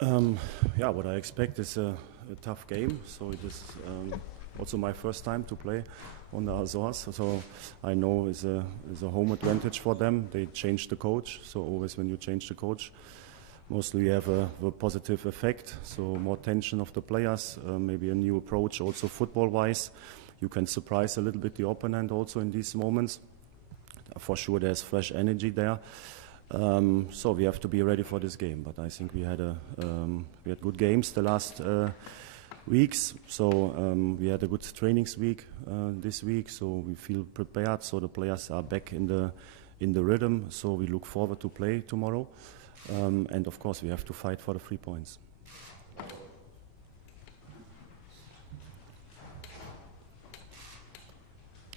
Yeah, what I expect is a tough game. So it is also my first time to play on the Azores. So I know it's a home advantage for them. They changed the coach. So always when you change the coach, mostly you have a positive effect. So more tension of the players, maybe a new approach also football-wise. You can surprise a little bit the opponent also in these moments. For sure there's fresh energy there. So we have to be ready for this game. But I think we had good games the last weeks. So we had a good trainings week this week. So we feel prepared. So the players are back in the rhythm. So we look forward to play tomorrow. And of course we have to fight for the 3 points.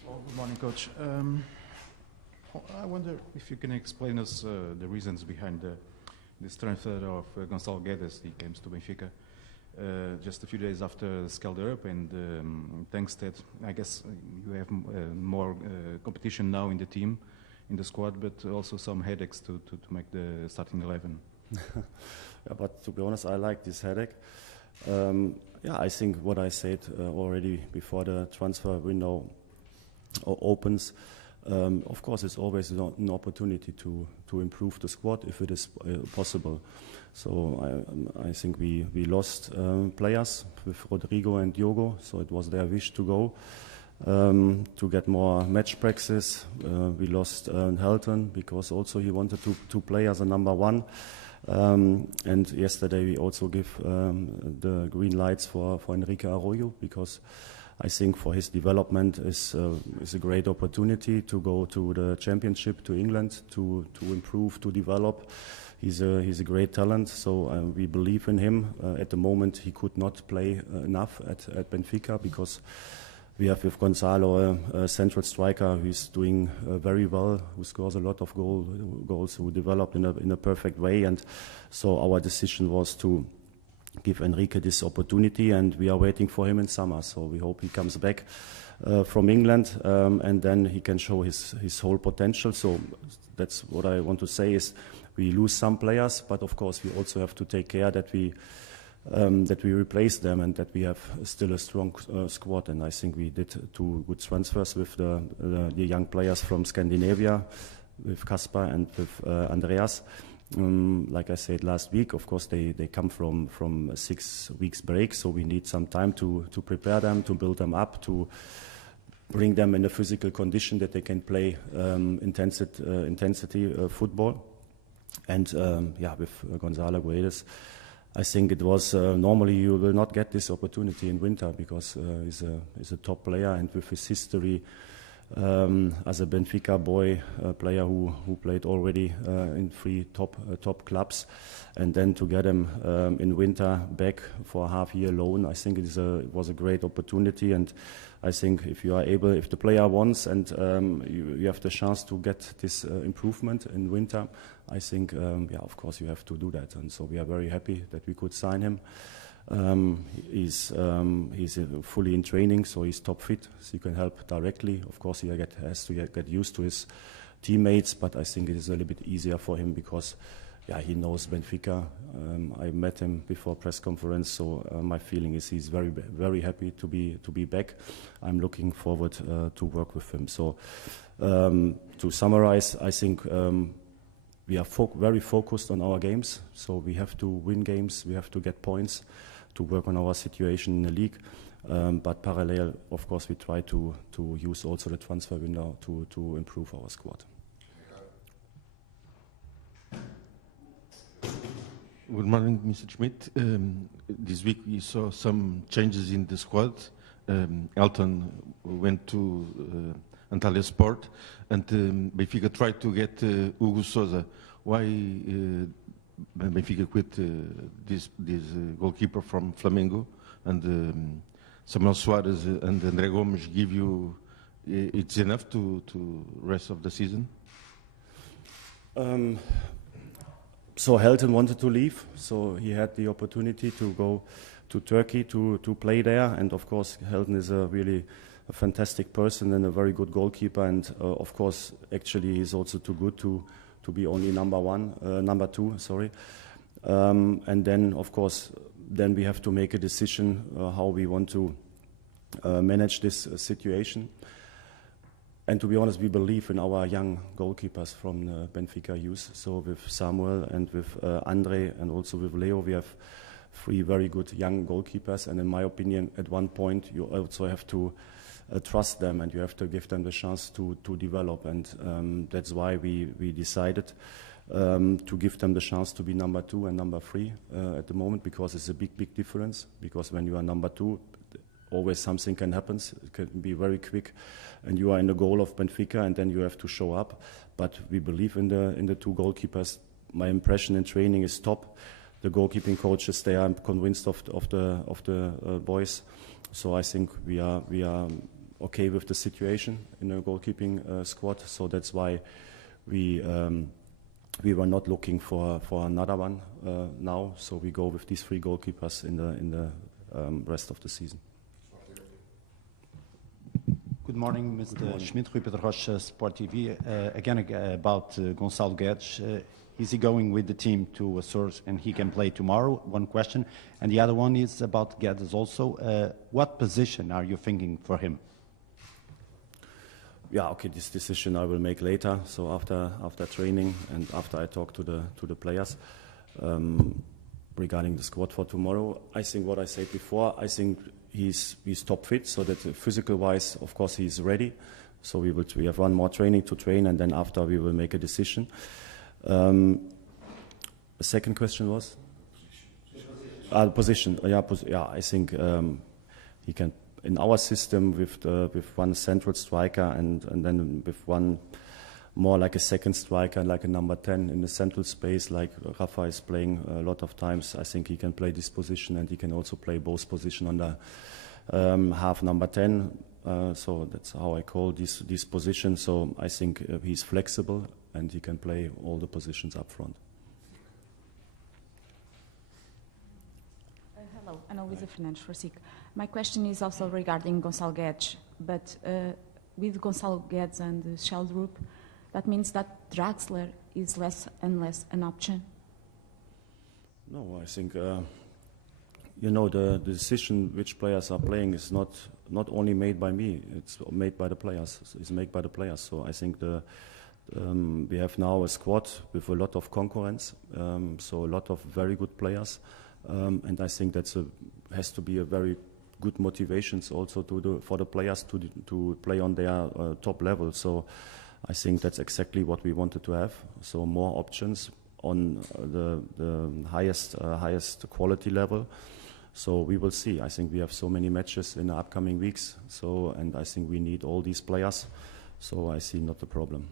Well, good morning, Coach. I wonder if you can explain us the reasons behind this transfer of Gonçalo Guedes. He comes to Benfica just a few days after Skelder up, and thanks that I guess you have more competition now in the team, in the squad, but also some headaches to make the starting 11. Yeah, but to be honest, I like this headache. Yeah, I think what I said already before the transfer window opens. Of course, it's always an opportunity to improve the squad if it is possible. So I think we lost players with Rodrigo and Diogo, so it was their wish to go to get more match practice. We lost Helton because also he wanted to play as a number 1. And yesterday we also give the green lights for Enrique Arroyo, because I think for his development is a great opportunity to go to the championship, to England, to improve, to develop. He's a great talent, so we believe in him. At the moment he could not play enough at Benfica, because we have with Gonçalo a central striker who's doing very well, who scores a lot of goals, who developed in a perfect way. And so our decision was to give Enrique this opportunity, and we are waiting for him in summer. So we hope he comes back from England, and then he can show his whole potential. So that's what I want to say is we lose some players, but of course we also have to take care that we replace them and that we have still a strong squad. And I think we did 2 good transfers with the young players from Scandinavia, with Kaspar and with Andreas. Like I said last week, of course they come from a 6 weeks break, so we need some time to prepare them, to build them up, to bring them in a physical condition that they can play intensity football. And yeah, with Gonçalo Guedes, I think it was normally you will not get this opportunity in winter, because he's a top player, and with his history as a Benfica boy, a player who played already in 3 top clubs, and then to get him in winter back for a half-year loan, I think it was a great opportunity. And I think if you are able, if the player wants, and you have the chance to get this improvement in winter, I think yeah, of course you have to do that. And so we are very happy that we could sign him. He's fully in training, so he's top fit, so he can help directly. Of course, he has to get used to his teammates, but I think it is a little bit easier for him because, yeah, he knows Benfica. I met him before press conference, so my feeling is he's very, very happy to be back. I'm looking forward to work with him. So to summarize, I think we are very focused on our games, so we have to win games, we have to get points, to work on our situation in the league. But parallel, of course, we try to use also the transfer window to improve our squad. Good morning, Mr. Schmidt. This week we saw some changes in the squad. Elton went to Antalya Sport, and Benfica tried to get Hugo Sousa. Why Benfica quit this goalkeeper from Flamengo, and Samuel Soares and André Gomes give you it's enough to rest of the season? So Helton wanted to leave, so he had the opportunity to go to Turkey to play there. And of course, Helton is a fantastic person and a very good goalkeeper. And of course, actually, he's also too good to be only number 2. And then, of course, then we have to make a decision how we want to manage this situation. And to be honest, we believe in our young goalkeepers from Benfica youth. So with Samuel and with Andre and also with Leo, we have 3 very good young goalkeepers. And in my opinion, at one point, you also have to trust them and you have to give them the chance to develop. And that's why we decided to give them the chance to be number 2 and number 3 at the moment, because it's a big difference. Because when you are number 2, always something can happen. It can be very quick, and you are in the goal of Benfica, and then you have to show up. But we believe in the 2 goalkeepers. My impression in training is top. The goalkeeping coaches, they are convinced of the boys. So I think we are okay with the situation in the goalkeeping squad. So that's why we were not looking for another one now. So we go with these 3 goalkeepers in the rest of the season. Good morning, Mr. Schmidt, Rui Pedro Rocha, Sport TV. Again, about Gonçalo Guedes. Is he going with the team to Açores and he can play tomorrow? One question. And the other one is about Guedes also. What position are you thinking for him? Yeah, okay, this decision I will make later. So after training and after I talk to the players regarding the squad for tomorrow. I think what I said before, I think he's top fit, so that physical wise, of course, he's ready. So we have one more training to train, and then after we will make a decision. The second question was position. Yeah, I think he can in our system with one central striker and then with one more like a second striker, like a number 10 in the central space, like Rafa is playing a lot of times. I think he can play this position, and he can also play both positions on the half number 10. So that's how I call this position. So I think he's flexible and he can play all the positions up front. Hello, Ana Luísa Fernandes for SIC. My question is also regarding Gonçalo Guedes, but with Gonçalo Guedes and the Shell Group, that means that Draxler is less and less an option? No, I think the decision which players are playing is not only made by me. It's made by the players. It's made by the players. So I think we have now a squad with a lot of concurrence. So a lot of very good players, and I think has to be a very good motivation also for the players to play on their top level. So I think that's exactly what we wanted to have. So more options on the highest quality level. So we will see. I think we have so many matches in the upcoming weeks. And I think we need all these players. So I see not a problem.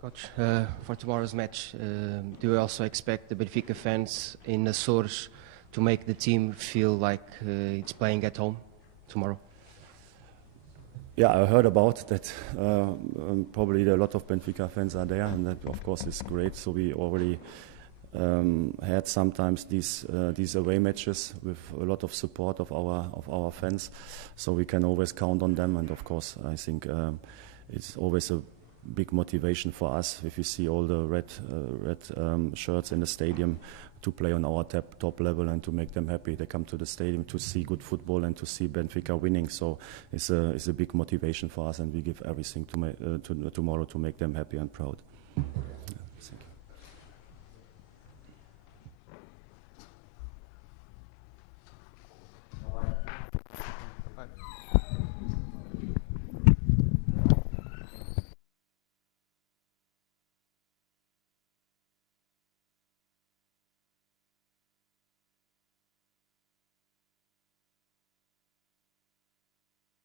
Coach, for tomorrow's match, do you also expect the Benfica fans in Açores to make the team feel like it's playing at home tomorrow? Yeah, I heard about that. Probably a lot of Benfica fans are there, and that, of course, is great. So we already had sometimes these away matches with a lot of support of our fans. So we can always count on them, and of course, I think it's always a big motivation for us if you see all the red shirts in the stadium to play on our top level and to make them happy. They come to the stadium to see good football and to see Benfica winning. So it's a big motivation for us, and we give everything tomorrow to make them happy and proud.